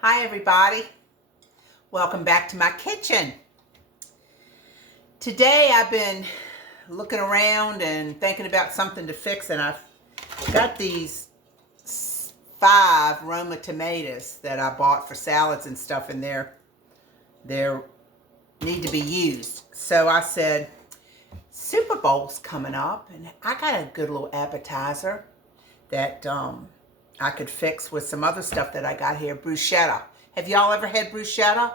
Hi everybody, welcome back to my kitchen. Today I've been looking around and thinking about something to fix, and I've got these 5 Roma tomatoes that I bought for salads and stuff, and they're need to be used. So I said, Super Bowl's coming up and I got a good little appetizer that I could fix with some other stuff that I got here. Bruschetta. Have y'all ever had bruschetta?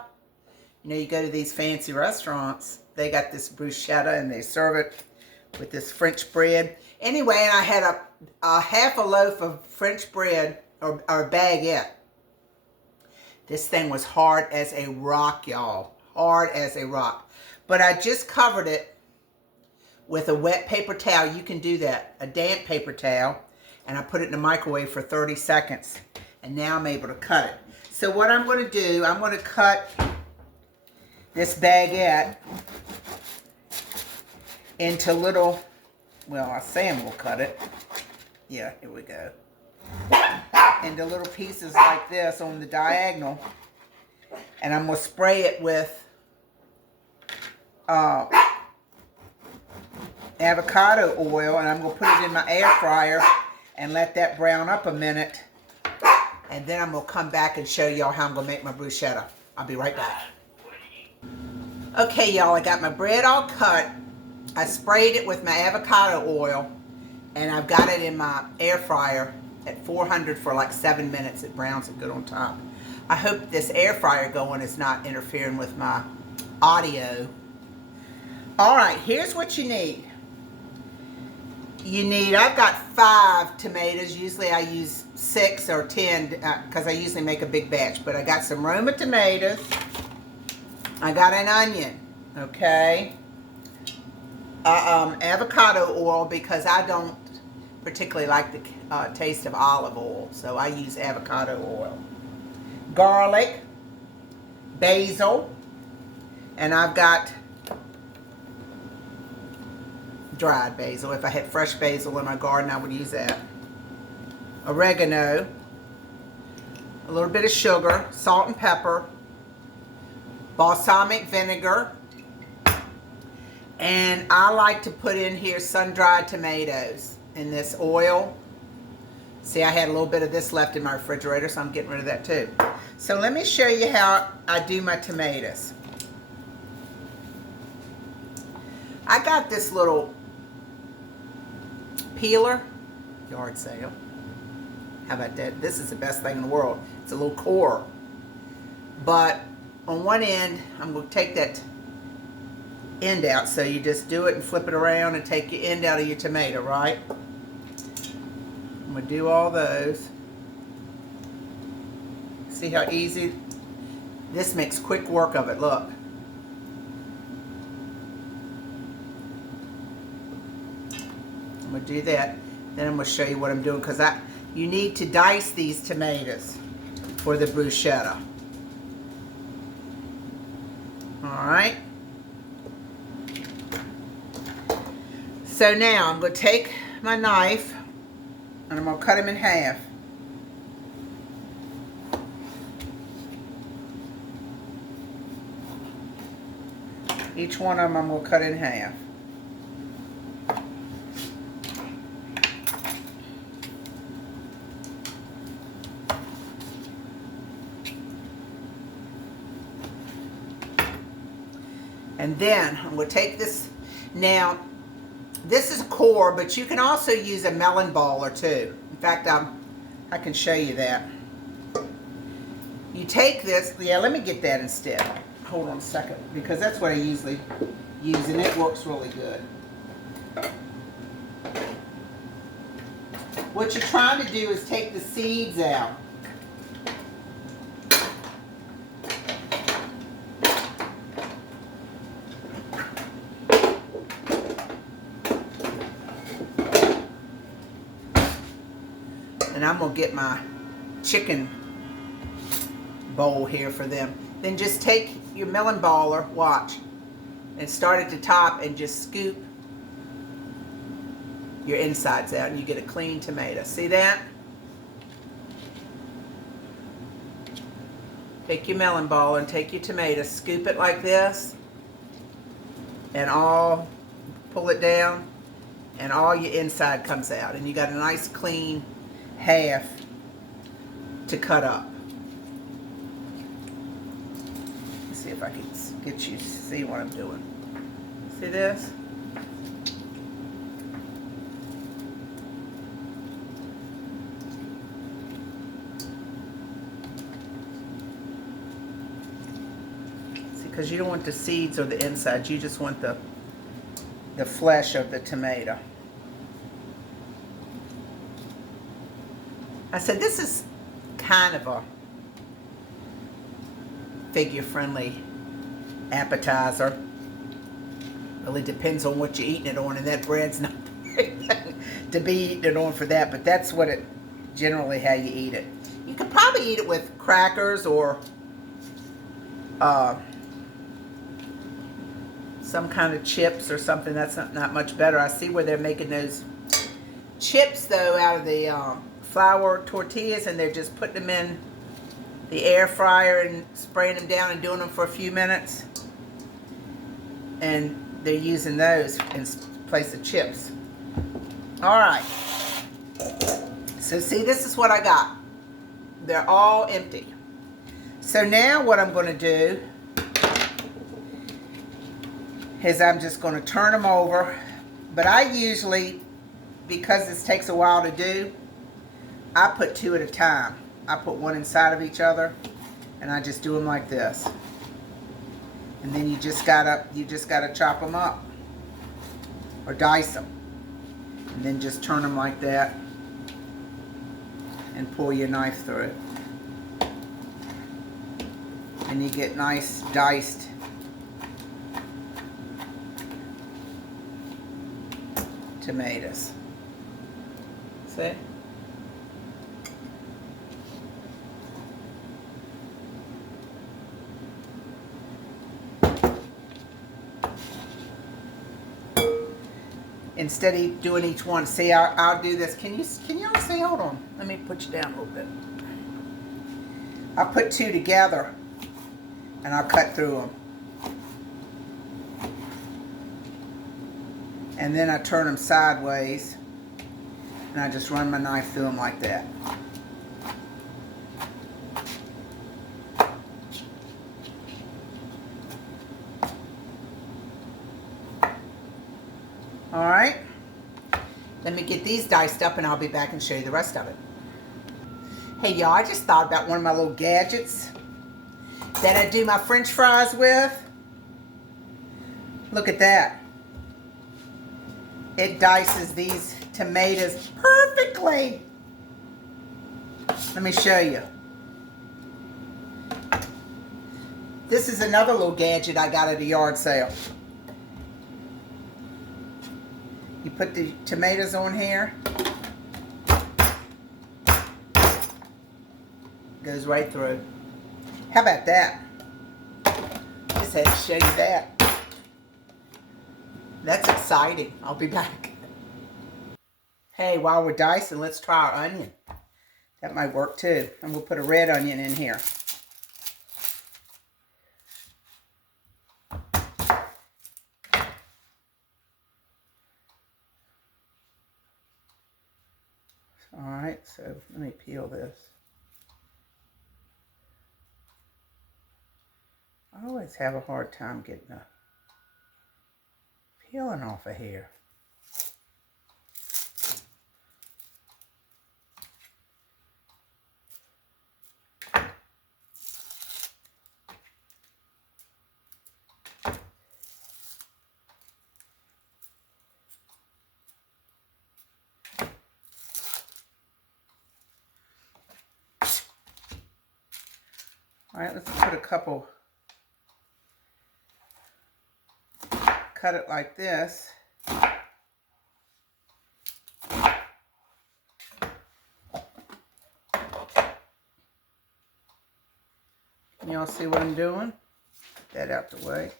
You know, you go to these fancy restaurants, they got this bruschetta and they serve it with this French bread. Anyway, and I had a half a loaf of French bread, or a baguette. This thing was hard as a rock, y'all. Hard as a rock. But I just covered it with a wet paper towel. You can do that, a damp paper towel. And I put it in the microwave for 30 seconds. And now I'm able to cut it. So what I'm going to do, I'm going to cut this baguette into little, well, I say I'm going to cut it. Yeah, here we go. Into little pieces like this on the diagonal. And I'm going to spray it with avocado oil. And I'm going to put it in my air fryer and let that brown up a minute. And then I'm going to come back and show y'all how I'm going to make my bruschetta. I'll be right back. Okay, y'all, I got my bread all cut. I sprayed it with my avocado oil. And I've got it in my air fryer at 400 for like 7 minutes. It browns it good on top. I hope this air fryer going is not interfering with my audio. All right, here's what you need. I've got 5 tomatoes. Usually I use 6 or 10 because I usually make a big batch. But I got some Roma tomatoes. I got an onion, okay? Avocado oil, because I don't particularly like the taste of olive oil. So I use avocado oil. Garlic, basil, and I've got dried basil. If I had fresh basil in my garden, I would use that. Oregano, a little bit of sugar, salt and pepper, balsamic vinegar, and I like to put in here sun-dried tomatoes in this oil. See, I had a little bit of this left in my refrigerator, so I'm getting rid of that too. So let me show you how I do my tomatoes. I got this little peeler, yard sale. How about that? This is the best thing in the world. It's a little core. But on one end, I'm going to take that end out. So you just do it and flip it around and take your end out of your tomato, right? I'm going to do all those. See how easy? This makes quick work of it, look. I'm going to do that. Then I'm going to show you what I'm doing, because you need to dice these tomatoes for the bruschetta. Alright. So now I'm going to take my knife and I'm going to cut them in half. Each one of them I'm going to cut in half. And then I'm going to take this. Now, this is a core, but you can also use a melon baller too. In fact, I can show you that. You take this. Yeah, let me get that instead. Hold on a second, because that's what I usually use, and it works really good. What you're trying to do is take the seeds out. And I'm going to get my chicken bowl here for them. Then just take your melon baller, watch, and start at the top and just scoop your insides out and you get a clean tomato. See that? Take your melon ball and take your tomato, scoop it like this, and all, pull it down, and all your inside comes out. And you got a nice clean half to cut up. Let's see if I can get you to see what I'm doing. See this? Because you don't want the seeds or the inside, you just want the flesh of the tomato. I said this is kind of a figure-friendly appetizer. Really depends on what you're eating it on, and that bread's not to be eating it on for that, but that's what it generally how you eat it. You could probably eat it with crackers or some kind of chips or something. That's not much better. I see where they're making those chips though out of the flour tortillas, and they're just putting them in the air fryer and spraying them down and doing them for a few minutes, and they're using those in place of chips. All right, so see, this is what I got. They're all empty. So now what I'm going to do is I'm just going to turn them over. But I usually, because this takes a while to do, I put two at a time. I put one inside of each other, and I just do them like this. And then you just gotta chop them up or dice them, and then just turn them like that, and pull your knife through it, and you get nice diced tomatoes. See? Instead of doing each one, see, I'll do this. Can y'all see? Hold on. Let me put you down a little bit. I'll put two together, and I'll cut through them. And then I turn them sideways, and I just run my knife through them like that. All right, let me get these diced up, and I'll be back and show you the rest of it. Hey y'all, I just thought about one of my little gadgets that I do my French fries with. Look at that. It dices these tomatoes perfectly. Let me show you. This is another little gadget I got at a yard sale. You put the tomatoes on here. Goes right through. How about that? Just had to show you that. That's exciting. I'll be back. Hey, while we're dicing, let's try our onion. That might work too. And we'll put a red onion in here. All right, so let me peel this. I always have a hard time getting the peeling off of here. All right, let's put a couple, cut it like this. Can y'all see what I'm doing? Get that out the way.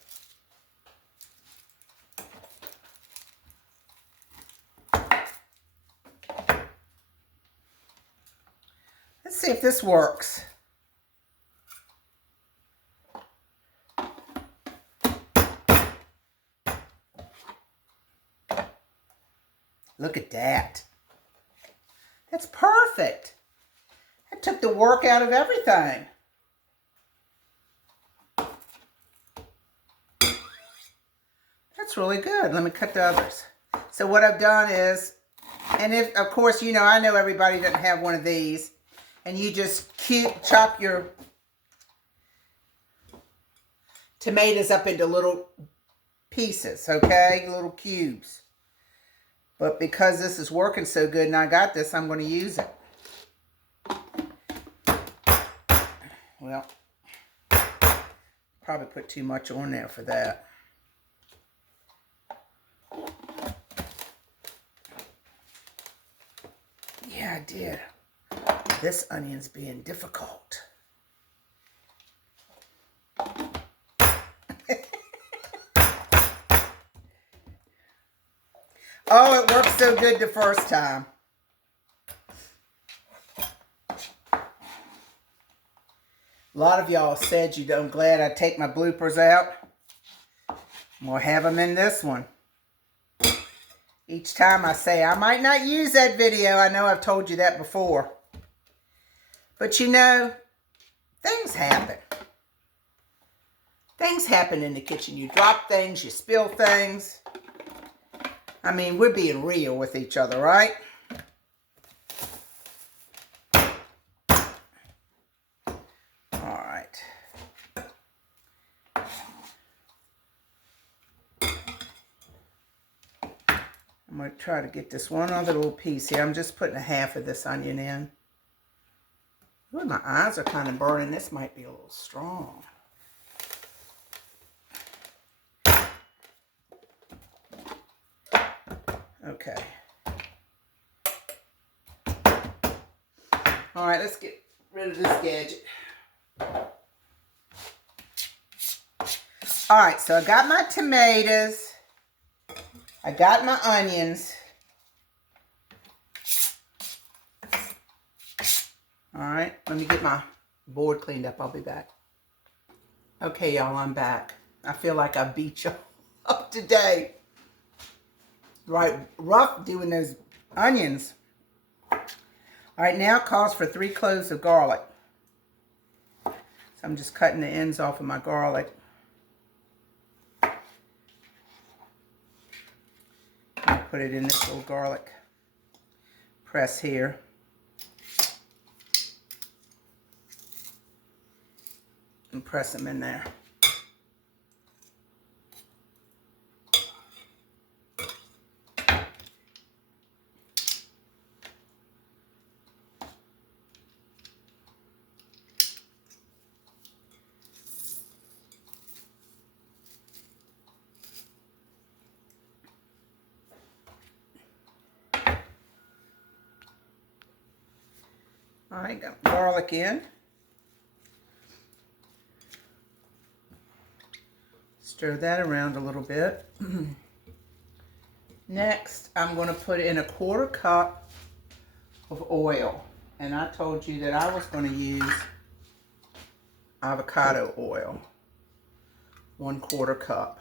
Let's see if this works. Look at that. That's perfect. That took the work out of everything. That's really good. Let me cut the others. So what I've done is, and if, of course, you know, I know everybody doesn't have one of these, and you just chop your tomatoes up into little pieces, okay? Little cubes. But because this is working so good and I got this, I'm going to use it. Well, probably put too much on there for that. Yeah, I did. This onion's being difficult. Oh, it worked so good the first time. A lot of y'all said I'm glad I take my bloopers out. We'll have them in this one. Each time I say I might not use that video. I know I've told you that before. But you know, things happen. Things happen in the kitchen. You drop things, you spill things. I mean, we're being real with each other, right? All right. I'm going to try to get this one other little piece here. I'm just putting a half of this onion in. Ooh, my eyes are kind of burning. This might be a little strong. Okay. All right, let's get rid of this gadget. All right, so I got my tomatoes. I got my onions. All right, let me get my board cleaned up. I'll be back. Okay, y'all, I'm back. I feel like I beat y'all up today. Right, rough doing those onions. All right, now it calls for 3 cloves of garlic. So I'm just cutting the ends off of my garlic. I'll put it in this little garlic press here. And press them in there. All right, got garlic in. Stir that around a little bit. Next, I'm going to put in 1/4 cup of oil. And I told you that I was going to use avocado oil. 1/4 cup.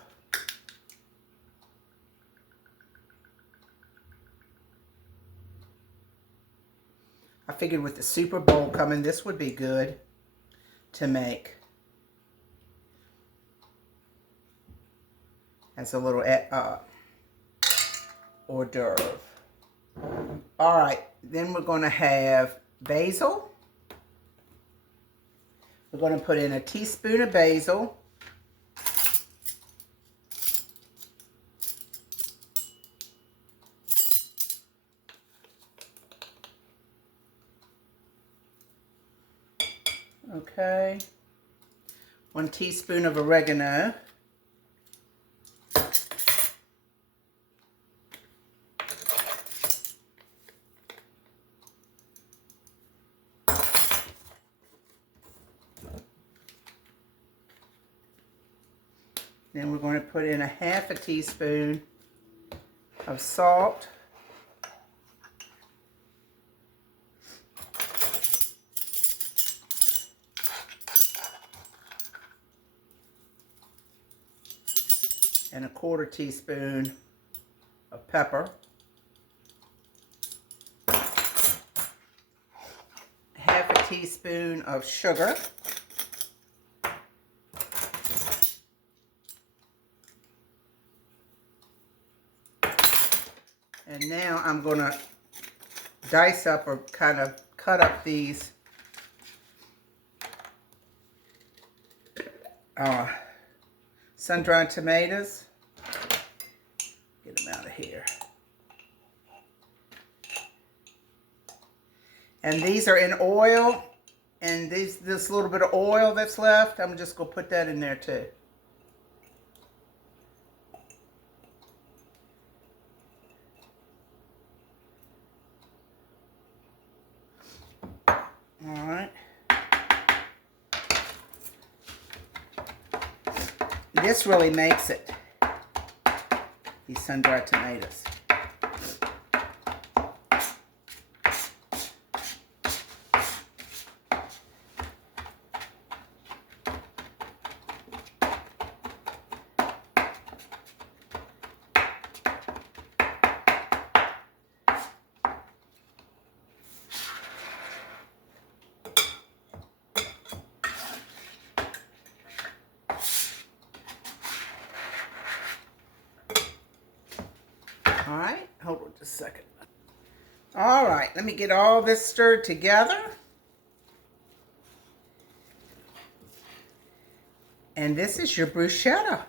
I figured with the Super Bowl coming, this would be good to make as a little hors d'oeuvre. All right, then we're going to have basil. We're going to put in 1 teaspoon of basil. Okay. 1 teaspoon of oregano. Then we're going to put in 1/2 teaspoon of salt. And 1/4 teaspoon of pepper. teaspoon of sugar. And now I'm going to dice up or kind of cut up these sun-dried tomatoes. Get them out of here. And these are in oil, and this little bit of oil that's left, I'm just going to put that in there too. All right. This really makes it, these sun-dried tomatoes. All right, hold on just a second. All right, let me get all this stirred together. And this is your bruschetta.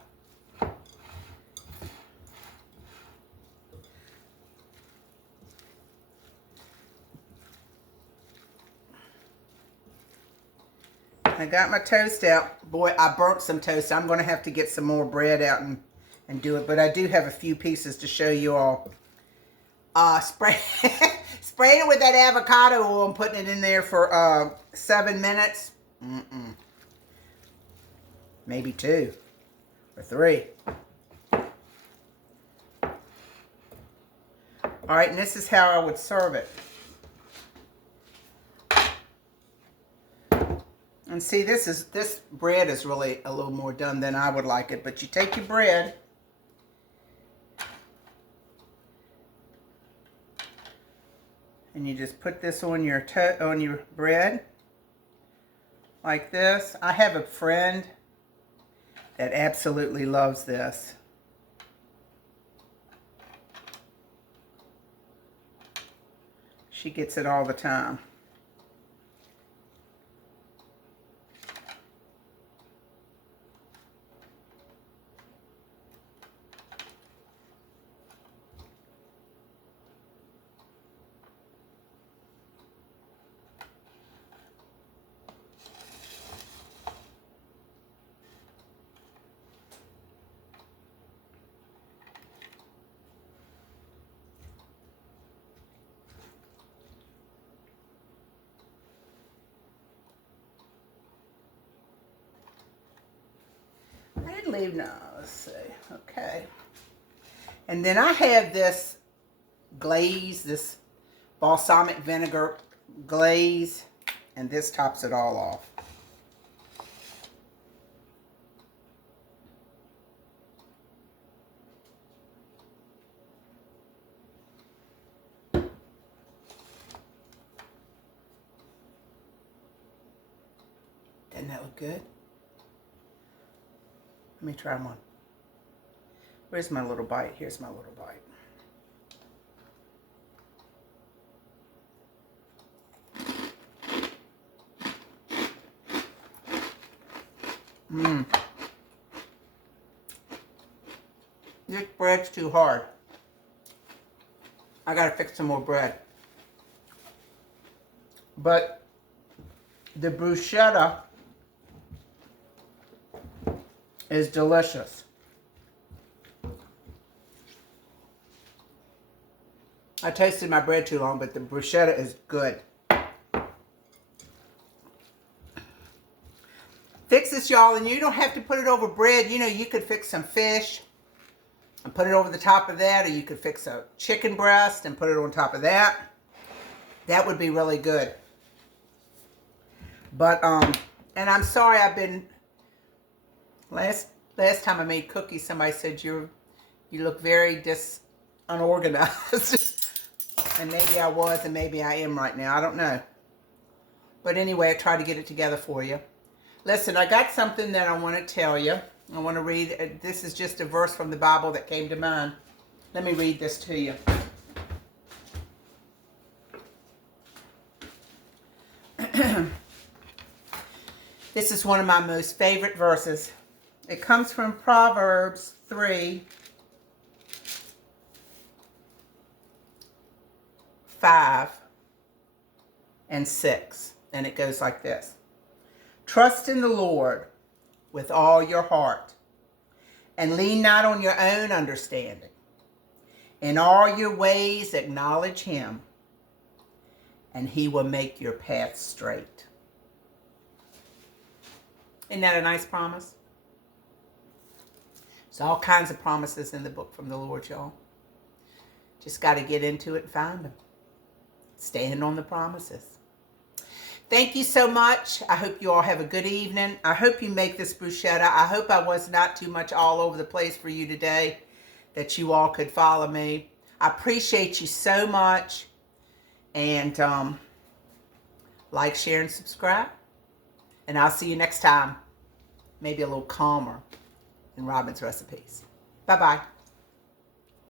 I got my toast out. Boy, I burnt some toast. I'm going to have to get some more bread out and do it. But I do have a few pieces to show you all. Spraying it with that avocado oil and putting it in there for 7 minutes. Maybe 2 or 3. All right, and this is how I would serve it. And see, this bread is really a little more done than I would like it. But you take your bread, and you just put this on your bread like this. I have a friend that absolutely loves this. She gets it all the time. I didn't leave, no, let's see, okay. And then I have this glaze, this balsamic vinegar glaze, and this tops it all off. Doesn't that look good? Let me try one. Where's my little bite? Here's my little bite. This bread's too hard. I gotta fix some more bread. But the bruschetta is delicious. I tasted my bread too long, but the bruschetta is good. Fix this, y'all, and you don't have to put it over bread. You know, you could fix some fish and put it over the top of that, or you could fix a chicken breast and put it on top of that. That would be really good. But, and I'm sorry, I've been, last time I made cookies, somebody said you look very unorganized. And maybe I was, and maybe I am right now. I don't know. But anyway, I tried to get it together for you. Listen, I got something that I want to tell you. I want to read. This is just a verse from the Bible that came to mind. Let me read this to you. This is one of my most favorite verses. It comes from Proverbs 3:5-6. And it goes like this. Trust in the Lord with all your heart, and lean not on your own understanding. In all your ways acknowledge him, and he will make your path straight. Isn't that a nice promise? There's all kinds of promises in the book from the Lord, y'all. Just got to get into it and find them. Stand on the promises. Thank you so much. I hope you all have a good evening. I hope you make this bruschetta. I hope I was not too much all over the place for you today, that you all could follow me. I appreciate you so much. And like, share, and subscribe. And I'll see you next time. Maybe a little calmer in Robin's recipes. Bye-bye.